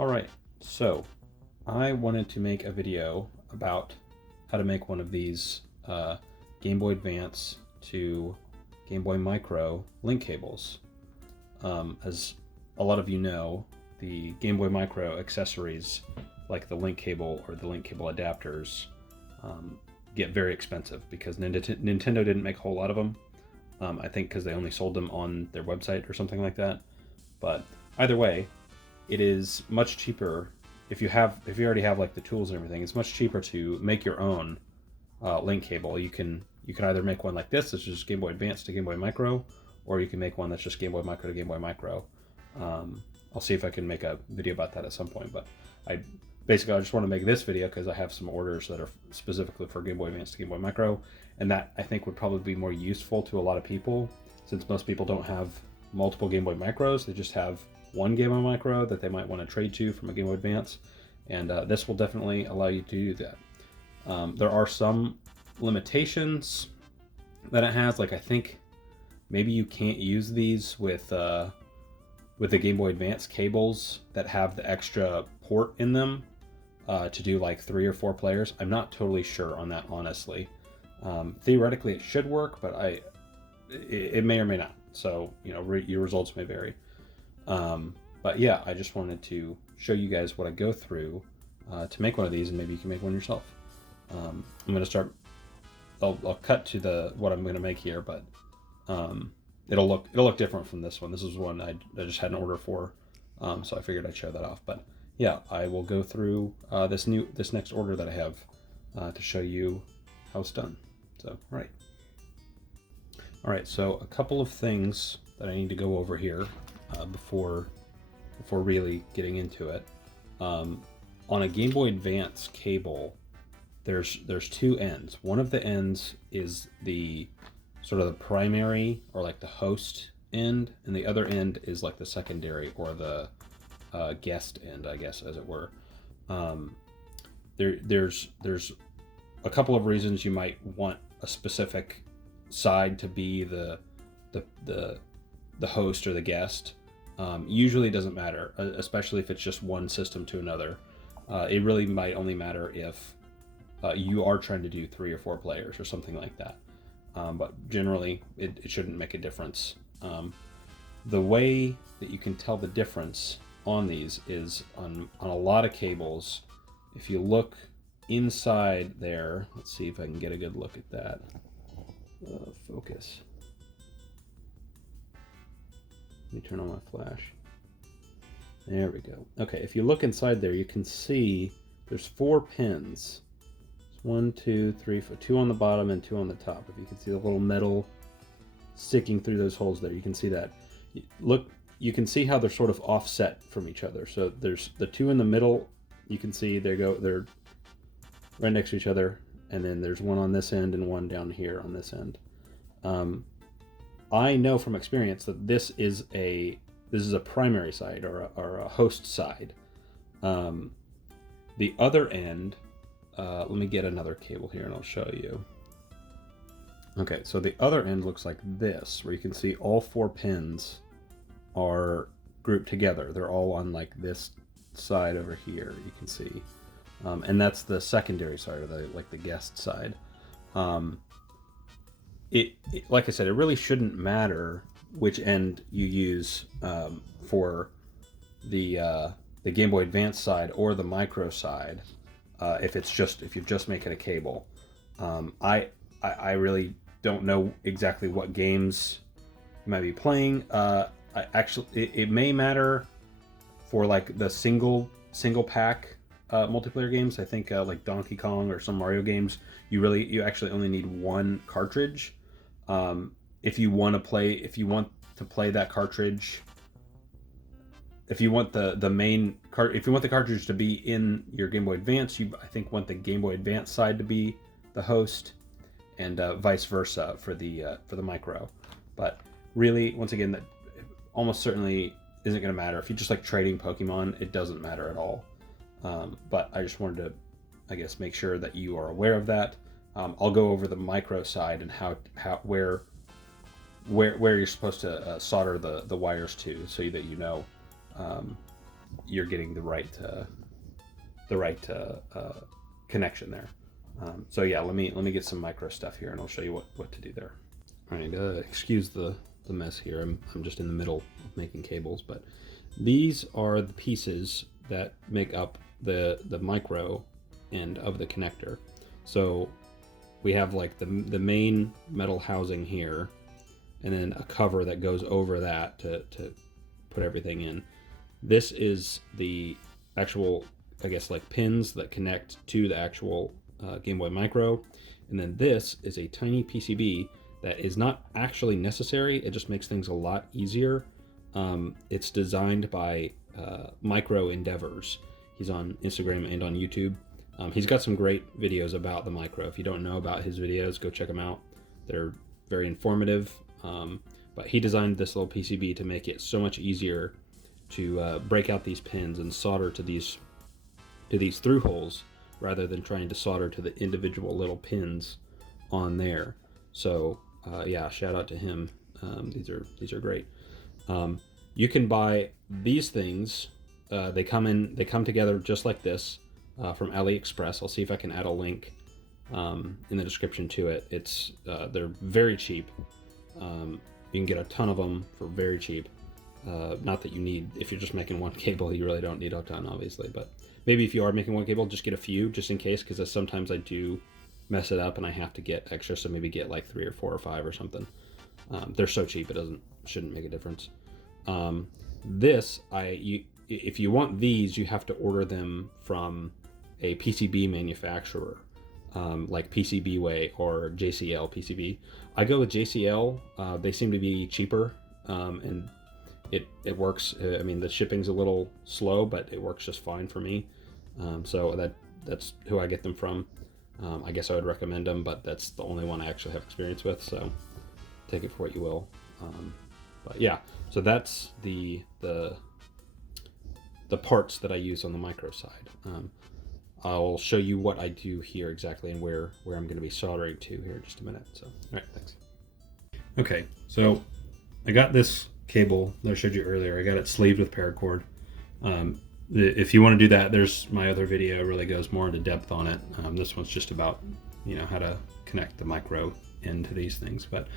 Alright, so I wanted to make a video about how to make one of these Gameboy Advance to Gameboy Micro link cables. As a lot of you know, the Gameboy Micro accessories like the link cable or the link cable adapters get very expensive because Nintendo didn't make a whole lot of them. I think because they only sold them on their website or something like that. But either way, it is much cheaper if you already have like the tools and everything. It's much cheaper to make your own link cable. You can either make one like this, that's just Game Boy Advance to Game Boy Micro, or you can make one that's just Game Boy Micro to Game Boy Micro. I'll see if I can make a video about that at some point, but I just want to make this video because I have some orders that are specifically for Game Boy Advance to Game Boy Micro, and that I think would probably be more useful to a lot of people, since most people don't have multiple Game Boy Micros. They just have one Game Boy Micro that they might want to trade to from a Game Boy Advance, and this will definitely allow you to do that. There are some limitations that it has, like I think maybe you can't use these with the Game Boy Advance cables that have the extra port in them to do like 3 or 4 players. I'm not totally sure on that, honestly. Theoretically it should work, but it may or may not. So, you know, your results may vary. But yeah, I just wanted to show you guys what I go through to make one of these, and maybe you can make one yourself. I'm going to start. I'll cut to what I'm going to make here, but it'll look different from this one. This is one I just had an order for, so I figured I'd show that off. But yeah, I will go through this next order that I have to show you how it's done. So all right. So a couple of things that I need to go over here before really getting into it. On a Game Boy Advance cable, there's 2 ends. One of the ends is the sort of the primary or like the host end, and the other end is like the secondary or the guest end, I guess, as it were. There's a couple of reasons you might want a specific side to be the host or the guest. Usually it doesn't matter, especially if it's just one system to another. It really might only matter if you are trying to do 3 or 4 players or something like that. But generally it shouldn't make a difference. The way that you can tell the difference on these is on a lot of cables. If you look inside there, let's see if I can get a good look at that. Focus. Let me turn on my flash. There we go. Okay, if you look inside there, you can see there's 4 pins. It's 1, 2, 3, 4, 2 on the bottom and 2 on the top. If you can see the little metal sticking through those holes there, you can see that. Look, you can see how they're sort of offset from each other. So there's the 2 in the middle. You can see they're right next to each other, and then there's one on this end and one down here on this end. I know from experience that this is a primary side or a host side. The other end, let me get another cable here and I'll show you. Okay, so the other end looks like this, where you can see all 4 pins are grouped together. They're all on like this side over here, you can see. And that's the secondary side, or the guest side. It like I said, it really shouldn't matter which end you use for the Game Boy Advance side or the Micro side, if you're just making a cable. I really don't know exactly what games you might be playing. It may matter for like the single pack multiplayer games. I think like Donkey Kong or some Mario games, you actually only need 1 cartridge. If you want to play that cartridge, if you want the cartridge to be in your Game Boy Advance, I think want the Game Boy Advance side to be the host, and vice versa for the Micro. But really, once again, that almost certainly isn't going to matter. If you just like trading Pokemon, it doesn't matter at all. But I just wanted to, I guess, make sure that you are aware of that. I'll go over the Micro side and where you're supposed to solder the wires to, so that you know you're getting the right connection there. So yeah, let me get some micro stuff here, and I'll show you what to do there. All right, excuse the mess here. I'm just in the middle of making cables, but these are the pieces that make up the micro end of the connector. So we have like the main metal housing here, and then a cover that goes over that to put everything in. This is the actual, I guess, like pins that connect to the actual Gameboy Micro, and then this is a tiny PCB that is not actually necessary. It just makes things a lot easier. It's designed by Micro Endeavors. He's on Instagram and on YouTube. He's got some great videos about the Micro. If you don't know about his videos, go check them out. They're very informative. But he designed this little PCB to make it so much easier to break out these pins and solder to these through holes, rather than trying to solder to the individual little pins on there. So yeah, shout out to him. These are great. You can buy these things. They come together just like this from AliExpress. I'll see if I can add a link in the description to it. They're very cheap. You can get a ton of them for very cheap. Not that you need, if you're just making one cable, you really don't need a ton, obviously, but maybe if you are making one cable, just get a few just in case, because sometimes I do mess it up and I have to get extra, so maybe get like 3 or 4 or 5 or something. They're so cheap it shouldn't make a difference. If you want these, you have to order them from a PCB manufacturer, like PCBWay or JCL PCB. I go with JCL. They seem to be cheaper, and it works. I mean, the shipping's a little slow, but it works just fine for me. So that's who I get them from. I guess I would recommend them, but that's the only one I actually have experience with, so take it for what you will. But yeah, so that's the parts that I use on the micro side. I'll show you what I do here exactly, and where I'm going to be soldering to here in just a minute. So, all right, thanks. Okay, so I got this cable that I showed you earlier. I got it sleeved with paracord. If you want to do that, there's my other video, really goes more into depth on it. This one's just about, how to connect the micro into these things. But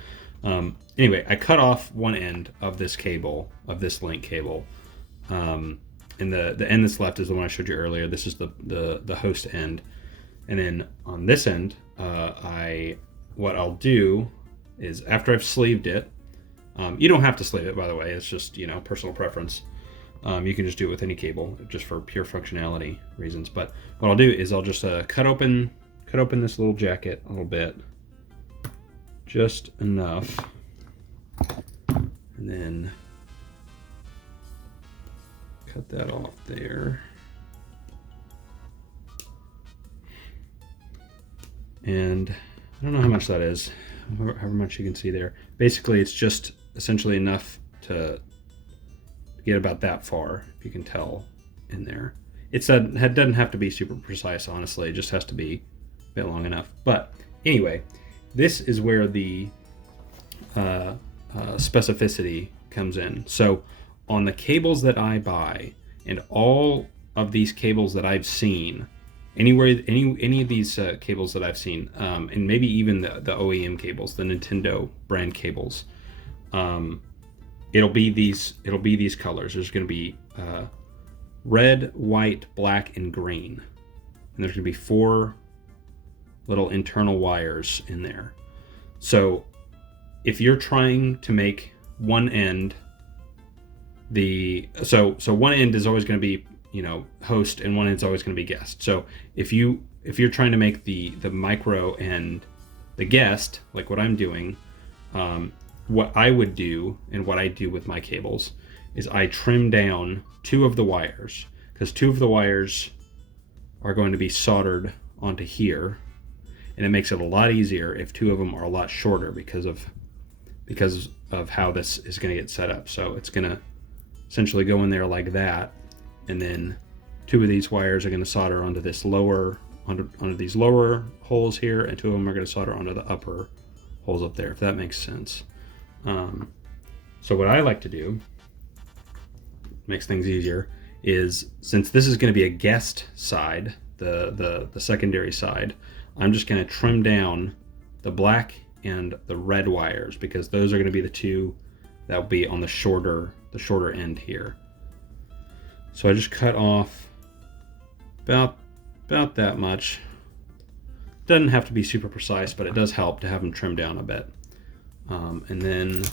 anyway, I cut off one end of this cable, of this link cable. And the end that's left is the one I showed you earlier. This is the host end. And then on this end, what I'll do is, after I've sleeved it, you don't have to sleeve it, by the way. It's just, personal preference. You can just do it with any cable, just for pure functionality reasons. But what I'll do is I'll just cut open this little jacket a little bit, just enough, and then cut that off there. And I don't know how much that is, however much you can see there. Basically, it's just essentially enough to get about that far, if you can tell in there. It doesn't have to be super precise, honestly. It just has to be a bit long enough. But anyway, this is where the specificity comes in. So on the cables that I buy, and all of these cables that I've seen, any of these cables that I've seen, and maybe even the OEM cables, the Nintendo brand cables, it'll be these colors. There's going to be red, white, black, and green, and there's going to be 4 little internal wires in there. So if you're trying to make one end, so one end is always going to be host, and one end's always going to be guest. So if you're trying to make the micro and the guest, like what I'm doing, what I would do, and what I do with my cables, is I trim down 2 of the wires, because 2 of the wires are going to be soldered onto here, and it makes it a lot easier if 2 of them are a lot shorter, because of how this is going to get set up. So it's going to essentially go in there like that, and then 2 of these wires are going to solder onto this onto these lower holes here, and 2 of them are going to solder onto the upper holes up there, if that makes sense. So what I like to do, makes things easier, is, since this is going to be a guest side, the secondary side, I'm just going to trim down the black and the red wires, because those are going to be the two that will be on the shorter end here. So I just cut off about that much. Doesn't have to be super precise, but it does help to have them trimmed down a bit. And then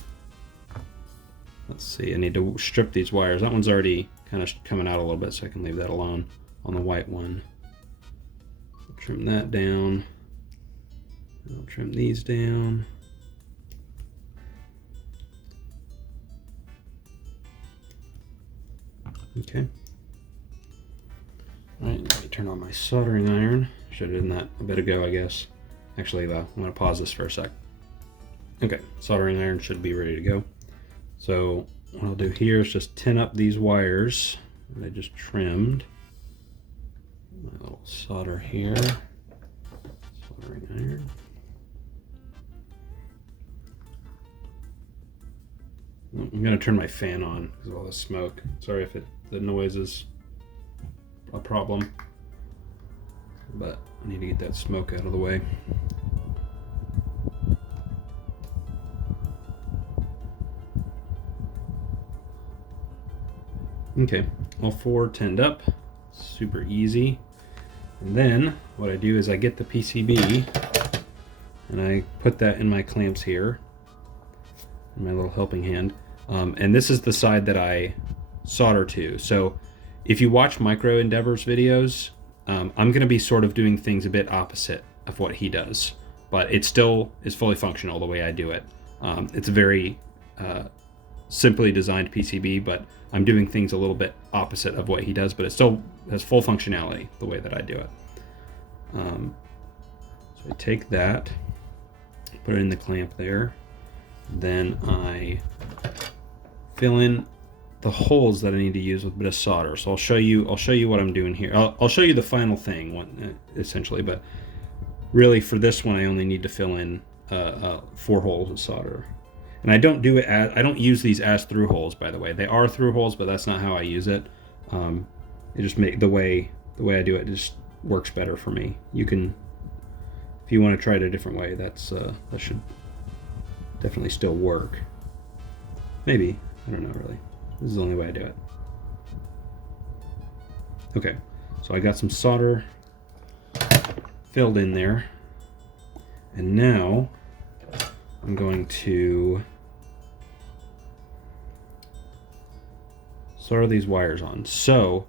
let's see, I need to strip these wires. That one's already kind of coming out a little bit, so I can leave that alone on the white one. Trim that down. I'll trim these down. Okay. All right, let me turn on my soldering iron. Should have done that a bit ago, I guess. Actually, I'm going to pause this for a sec. Okay, soldering iron should be ready to go. So what I'll do here is just tin up these wires that I just trimmed. My little solder here. Soldering iron. I'm going to turn my fan on because of all the smoke. Sorry if the noise is a problem, but I need to get that smoke out of the way. Okay, all four tinned up, super easy. And then what I do is I get the PCB and I put that in my clamps here, in my little helping hand. And this is the side that I solder to. So if you watch Micro Endeavor's videos, I'm going to be sort of doing things a bit opposite of what he does, but it still is fully functional the way I do it. It's a very simply designed PCB, but I'm doing things a little bit opposite of what he does, but it still has full functionality the way that I do it. So I take that, put it in the clamp there, then I fill in the holes that I need to use with a bit of solder. So I'll show you what I'm doing here. I'll show you the final thing essentially, but really for this one I only need to fill in 4 holes of solder. And I don't do it as, I don't use these as through holes, by the way. They are through holes, but that's not how I use it. It just the way I do it just works better for me. You can, if you want to try it a different way, that should definitely still work. Maybe, I don't know really. This is the only way I do it. Okay, so I got some solder filled in there, and now I'm going to solder these wires on. So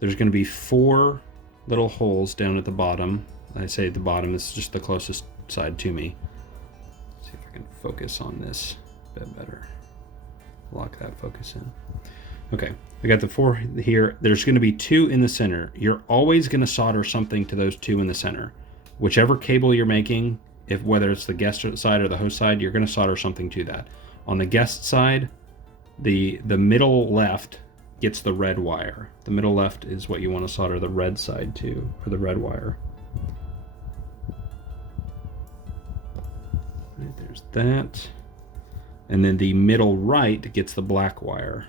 there's going to be 4 little holes down at the bottom. I say the bottom is just the closest side to me. Let's see if I can focus on this a bit better. Lock that focus in. Okay, I got the 4 here. There's going to be 2 in the center. You're always going to solder something to those 2 in the center. Whichever cable you're making, whether it's the guest side or the host side, you're going to solder something to that. On the guest side, the middle left gets the red wire. The middle left is what you want to solder the red side to, or the red wire. Right, there's that. And then the middle right gets the black wire.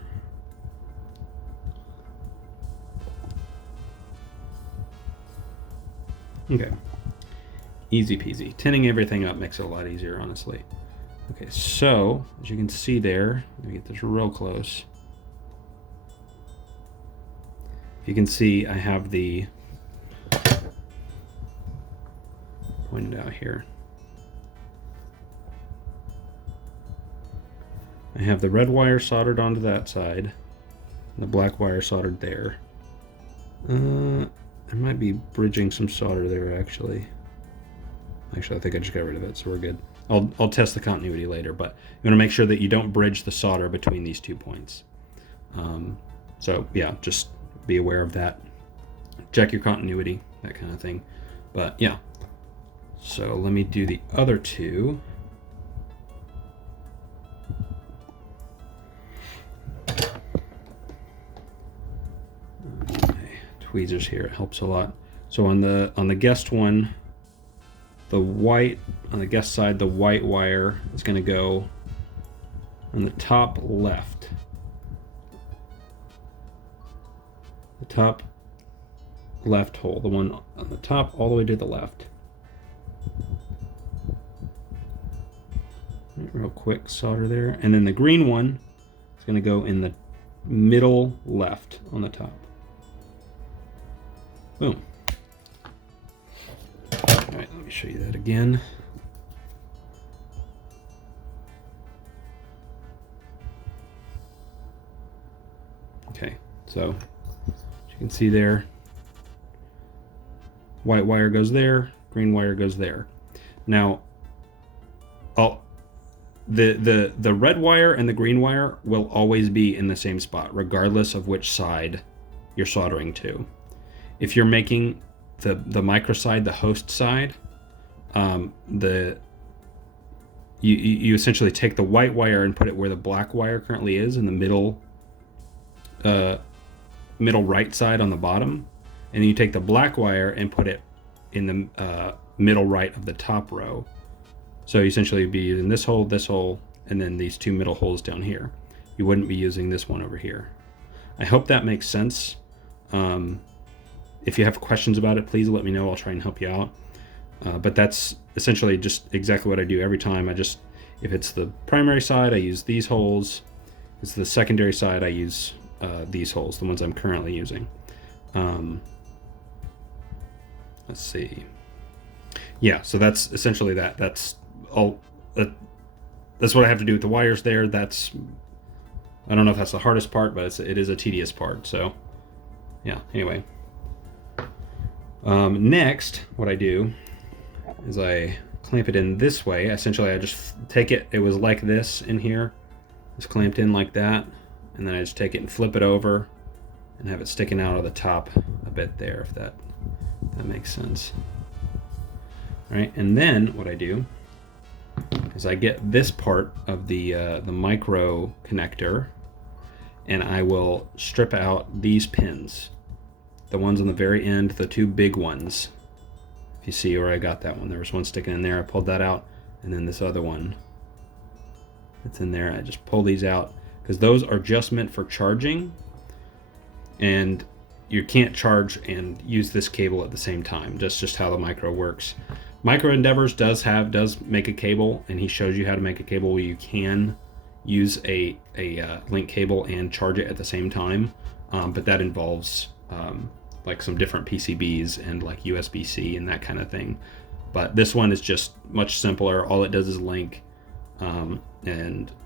Okay. Easy peasy. Tinning everything up makes it a lot easier, honestly. Okay, so as you can see there, let me get this real close. You can see I have the pointed out here. I have the red wire soldered onto that side, and the black wire soldered there. I might be bridging some solder there, actually. Actually, I think I just got rid of it, so we're good. I'll test the continuity later, but you want to make sure that you don't bridge the solder between these 2 points. So yeah, just be aware of that. Check your continuity, that kind of thing. But yeah, so let me do the other 2. Tweezers here, it helps a lot. So on the guest one, the white, on the guest side, the white wire is going to go on the top left. the top left hole, the one on the top all the way to the left. Real quick solder there. And then the green one is going to go in the middle left on the top. Boom. All right, let me show you that again. Okay, so as you can see there, white wire goes there, green wire goes there. Now, the red wire and the green wire will always be in the same spot, regardless of which side you're soldering to. If you're making the micro side, the host side, you essentially take the white wire and put it where the black wire currently is, in the middle right side on the bottom, and then you take the black wire and put it in the middle right of the top row. So you essentially be using this hole, and then these two middle holes down here. You wouldn't be using this one over here. I hope that makes sense. If you have questions about it, please let me know. I'll try and help you out. But that's essentially just exactly what I do every time. If it's the primary side, I use these holes. If it's the secondary side, I use these holes, the ones I'm currently using. Let's see. Yeah, so that's essentially that. That's all. That's what I have to do with the wires there. I don't know if that's the hardest part, but it is a tedious part. So, yeah. Anyway, next, what I do is I clamp it in this way. Essentially, I just take it. It was like this in here. It's clamped in like that, and then I just take it and flip it over, and have it sticking out of the top a bit there, if that makes sense. All right, and then what I do is I get this part of the micro connector, and I will strip out these pins, the ones on the very end, the two big ones. If you see where I got that one, there was one sticking in there. I pulled that out, and then this other one that's in there, I just pull these out, because those are just meant for charging, and you can't charge and use this cable at the same time. That's just how the micro works. Micro Endeavors does make a cable, and he shows you how to make a cable where you can use a link cable and charge it at the same time, but that involves like some different PCBs and like USB-C and that kind of thing. But this one is just much simpler. All it does is link, and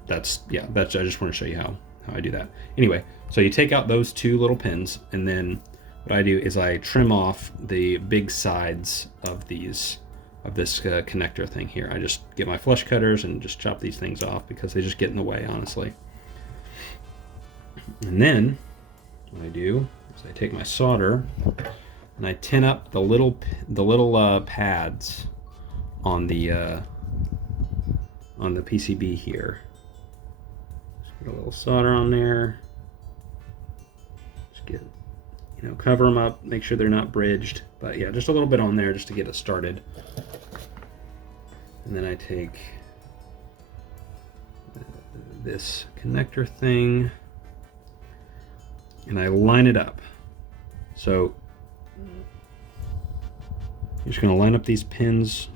I just want to show you how I do that. Anyway, so you take out those two little pins, and then what I do is I trim off the big sides of this connector thing here. I just get my flush cutters and just chop these things off because they just get in the way, honestly. And then what I do is I take my solder and I tin up the little pads on the PCB here. Just get a little solder on there. Just get, cover them up, make sure they're not bridged. But yeah, just a little bit on there just to get it started. And then I take this connector thing and I line it up. So you're just going to line up these pins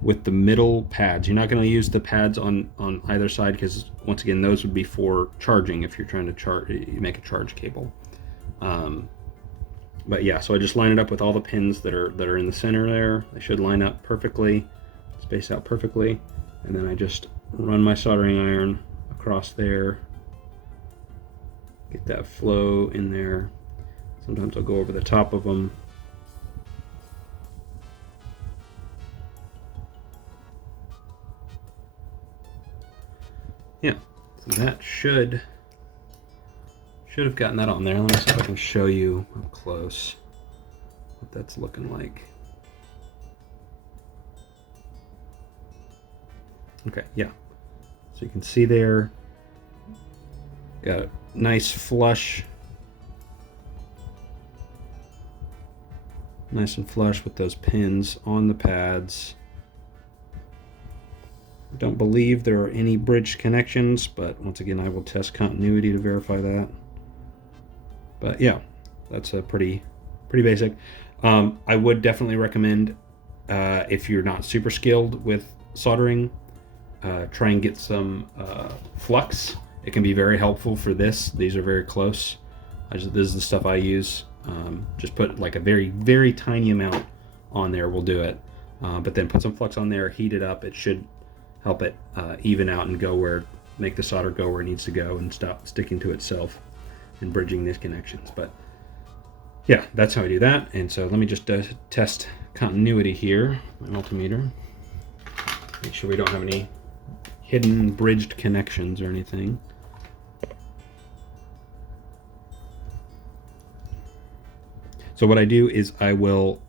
with the middle pads. You're not going to use the pads on either side, because once again, those would be for charging if you're trying to make a charge cable. But yeah, so I just line it up with all the pins that are in the center there. They should line up perfectly, space out perfectly, and then I just run my soldering iron across there, get that flow in there. Sometimes I'll go over the top of them. Yeah, so that should have gotten that on there. Let me see if I can show you up close what that's looking like. Okay, yeah. So you can see there, got a nice flush, nice and flush with those pins on the pads. I don't believe there are any bridge connections, but once again, I will test continuity to verify that. But yeah, That's a pretty basic. I would definitely recommend, if you're not super skilled with soldering, try and get some flux. It can be very helpful for this. These are very close. This is the stuff I use. Just put like a very tiny amount on there will do it. But then put some flux on there, heat it up. It should help it even out and make the solder go where it needs to go and stop sticking to itself and bridging these connections. But yeah, that's how I do that. And so let me just test continuity here, my multimeter. Make sure we don't have any hidden bridged connections or anything. So what I do is I will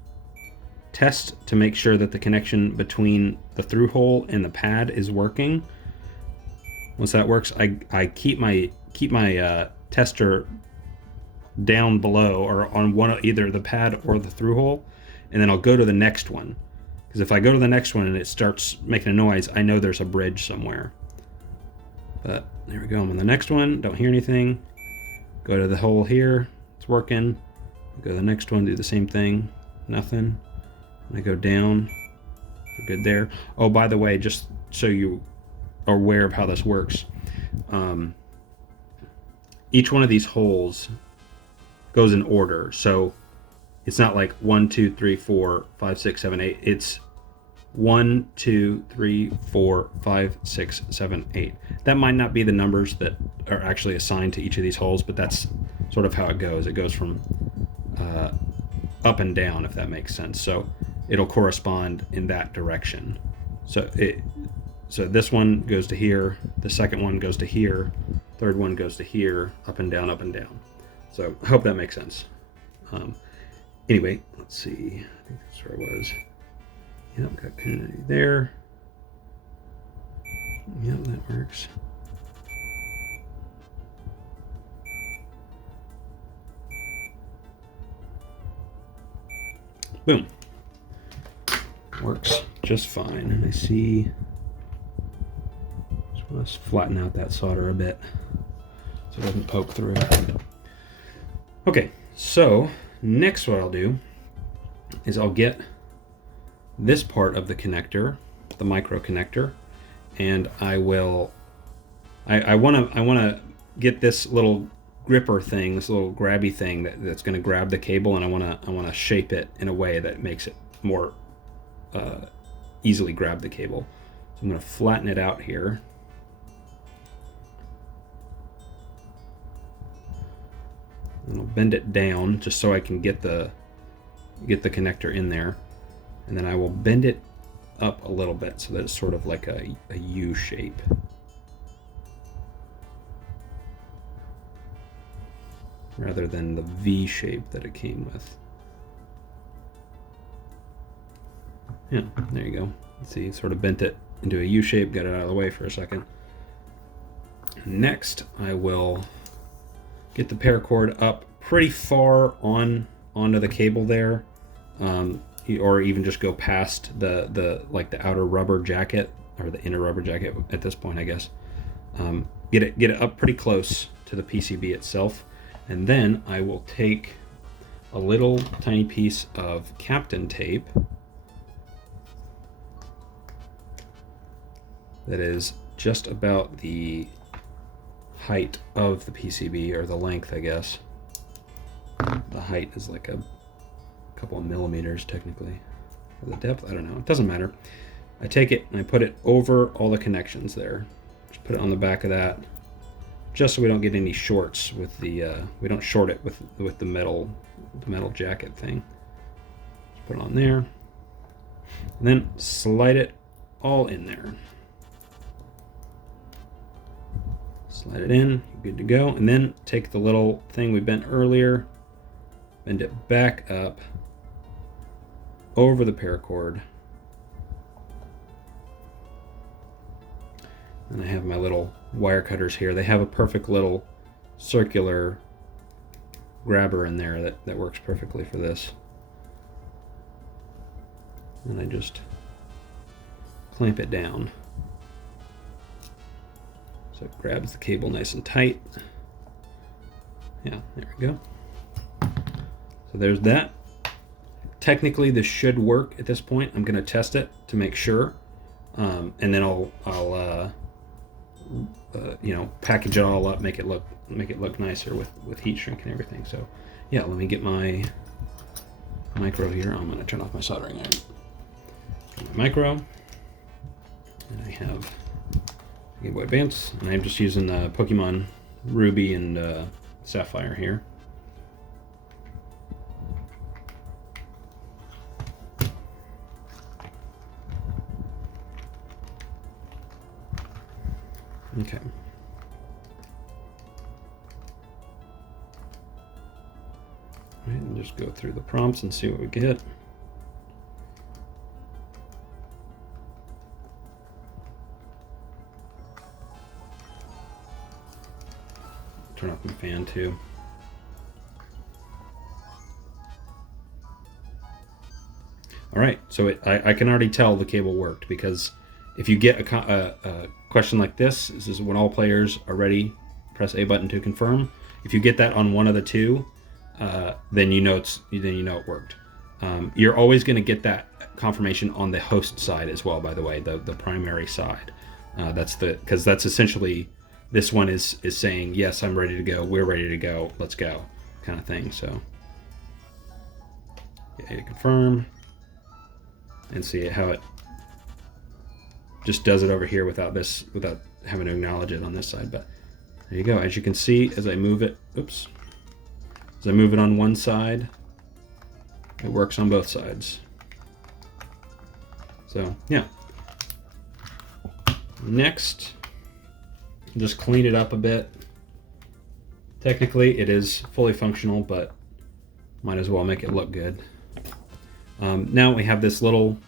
test to make sure that the connection between the through hole and the pad is working. Once that works, I keep my tester down below or on either the pad or the through hole, and then I'll go to the next one. Because if I go to the next one and it starts making a noise, I know there's a bridge somewhere. But there we go, I'm on the next one, don't hear anything. Go to the hole here, it's working. Go to the next one, do the same thing, nothing. And I go down, we're good there. Oh, by the way, just so you are aware of how this works, each one of these holes goes in order. So it's not like 1, 2, 3, 4, 5, 6, 7, 8. It's 1, 2, 3, 4, 5, 6, 7, 8. That might not be the numbers that are actually assigned to each of these holes, but that's sort of how it goes. It goes from up and down, if that makes sense. So it'll correspond in that direction. So this one goes to here, the second one goes to here, third one goes to here, up and down, up and down. So I hope that makes sense. Anyway, let's see. I think that's where I was. Yep, got continuity there. Yep, that works. Boom. Works just fine. And I see, just want to flatten out that solder a bit so it doesn't poke through. Okay, so next what I'll do is I'll get this part of the connector, the micro connector, and I want to get this little gripper thing, this little grabby thing that's going to grab the cable, and I want to shape it in a way that makes it more easily grab the cable. So I'm going to flatten it out here. And I'll bend it down just so I can get the connector in there, and then I will bend it up a little bit so that it's sort of like a U shape. Rather than the V shape that it came with. Yeah, there you go. See, sort of bent it into a U shape, got it out of the way for a second. Next, I will get the paracord up pretty far onto the cable there, or even just go past the outer rubber jacket, or the inner rubber jacket at this point, I guess. Get it up pretty close to the PCB itself. And then I will take a little tiny piece of Captain tape that is just about the height of the PCB, or the length, I guess. The height is like a couple of millimeters technically. Or the depth, I don't know, it doesn't matter. I take it and I put it over all the connections there. Just put it on the back of that, just so we don't get any shorts with the, we don't short it with the metal jacket thing. Just put it on there, and then slide it all in there. Slide it in, good to go. And then take the little thing we bent earlier, bend it back up over the paracord. And I have my little wire cutters here. They have a perfect little circular grabber in there that works perfectly for this. And I just clamp it down so it grabs the cable nice and tight. Yeah, there we go. So there's that. Technically, this should work at this point. I'm going to test it to make sure, and then I'll you know, package it all up, make it look nicer with heat shrink and everything. So yeah, let me get my micro here. I'm going to turn off my soldering iron. My micro, and I have Gameboy Advance, and I'm just using the Pokemon Ruby and Sapphire here. Okay. Right, and just go through the prompts and see what we get. Turn off my fan too. All right, so I can already tell the cable worked, because if you get a question like this is when all players are ready, press A button to confirm. If you get that on one of the two, then you know it worked. You're always going to get that confirmation on the host side as well, by the way, the primary side. Because that's essentially, this one is saying, yes, I'm ready to go, we're ready to go, let's go, kind of thing. So hit confirm and see how it just does it over here without having to acknowledge it on this side. But there you go. As you can see, as I move it, as I move it on one side, it works on both sides. So yeah. Next, just clean it up a bit. Technically, it is fully functional, but might as well make it look good. Now we have this little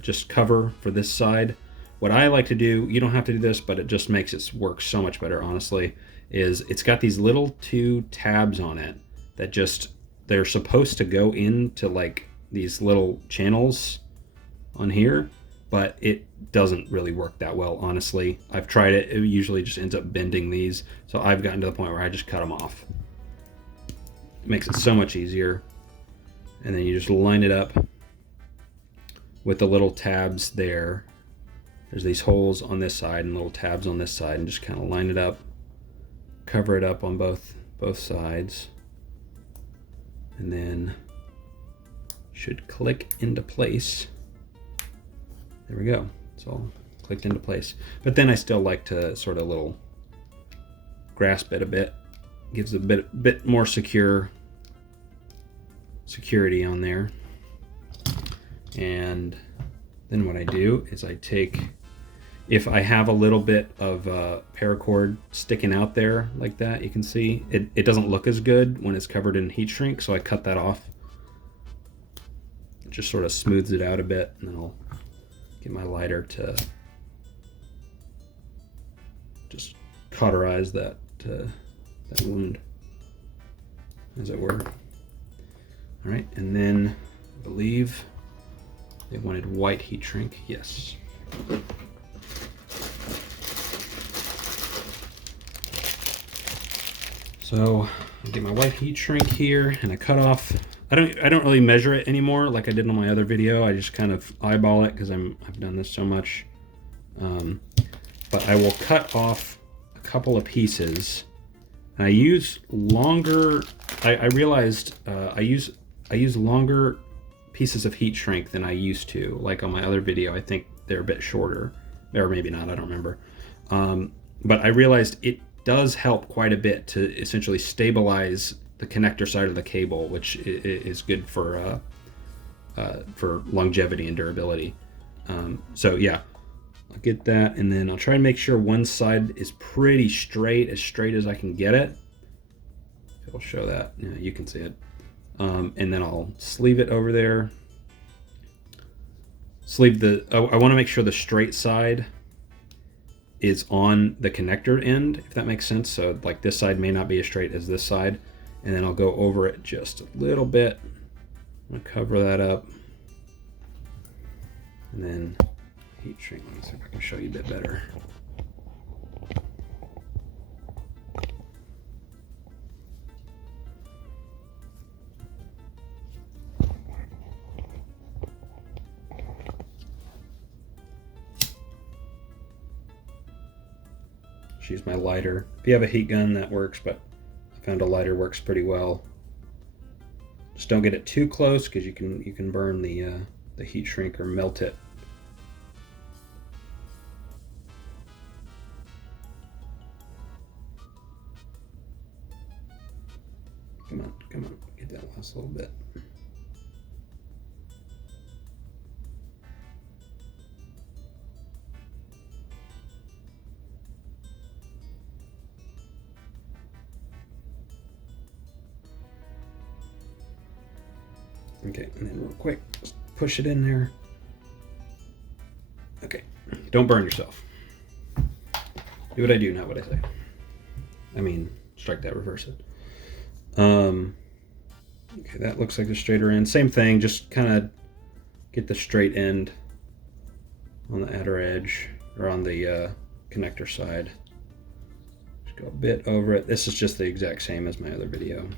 just cover for this side. What I like to do, you don't have to do this, but it just makes it work so much better, honestly, is it's got these little two tabs on it that they're supposed to go into like these little channels on here, but it doesn't really work that well, honestly. I've tried it. It usually just ends up bending these, so I've gotten to the point where I just cut them off. It makes it so much easier. And then you just line it up with the little tabs there. There's these holes on this side and little tabs on this side, and just kind of line it up, cover it up on both sides, and then should click into place. There we go. It's all clicked into place. But then I still like to sort of little grasp it a bit. Gives a bit more security on there. And then what I do is I take, if I have a little bit of paracord sticking out there like that, you can see it doesn't look as good when it's covered in heat shrink, so I cut that off. It just sort of smooths it out a bit, and then I'll get my lighter to just cauterize that wound, as it were. All right, and then I believe they wanted white heat shrink. Yes. So I get my white heat shrink here, and I cut off. I don't really measure it anymore like I did on my other video. I just kind of eyeball it because I've done this so much. But I will cut off a couple of pieces. And I use longer. I realized I use longer pieces of heat shrink than I used to. Like on my other video, I think they're a bit shorter, or maybe not. I don't remember. But I realized it does help quite a bit to essentially stabilize the connector side of the cable, which is good for longevity and durability. So yeah, I'll get that, and then I'll try and make sure one side is pretty straight, as straight as I can get it. I'll show that. Yeah, you can see it. And then I'll sleeve it over there. Sleeve I want to make sure the straight side is on the connector end, if that makes sense. So like this side may not be as straight as this side. And then I'll go over it just a little bit. I'm gonna cover that up. And then heat shrink. Let me see if I can show you a bit better. Just use my lighter. If you have a heat gun, that works, but I found a lighter works pretty well. Just don't get it too close because you can burn the heat shrink or melt it. Come on, get that last little bit. Okay, and then real quick, just push it in there. Okay, don't burn yourself. Do what I do, not what I say. I mean, strike that, reverse it. Okay, that looks like the straighter end. Same thing, just kind of get the straight end on the outer edge, or on the connector side. Just go a bit over it. This is just the exact same as my other video.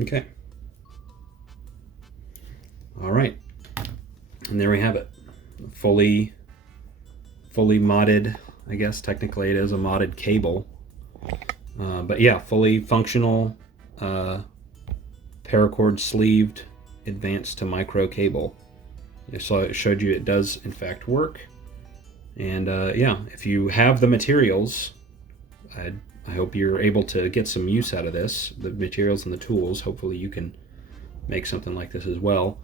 Okay. All right. And there we have it. Fully modded, I guess technically it is a modded cable. But yeah, fully functional paracord sleeved advanced to micro cable. So it showed you it does in fact work. And yeah, if you have the materials, I hope you're able to get some use out of this, the materials and the tools. Hopefully you can make something like this as well.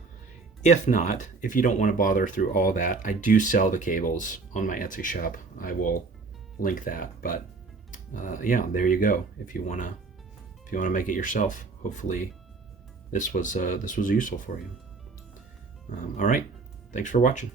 If not, if you don't want to bother through all that, I do sell the cables on my Etsy shop. I will link that. But yeah, there you go. If you wanna make it yourself, hopefully this was useful for you. All right, thanks for watching.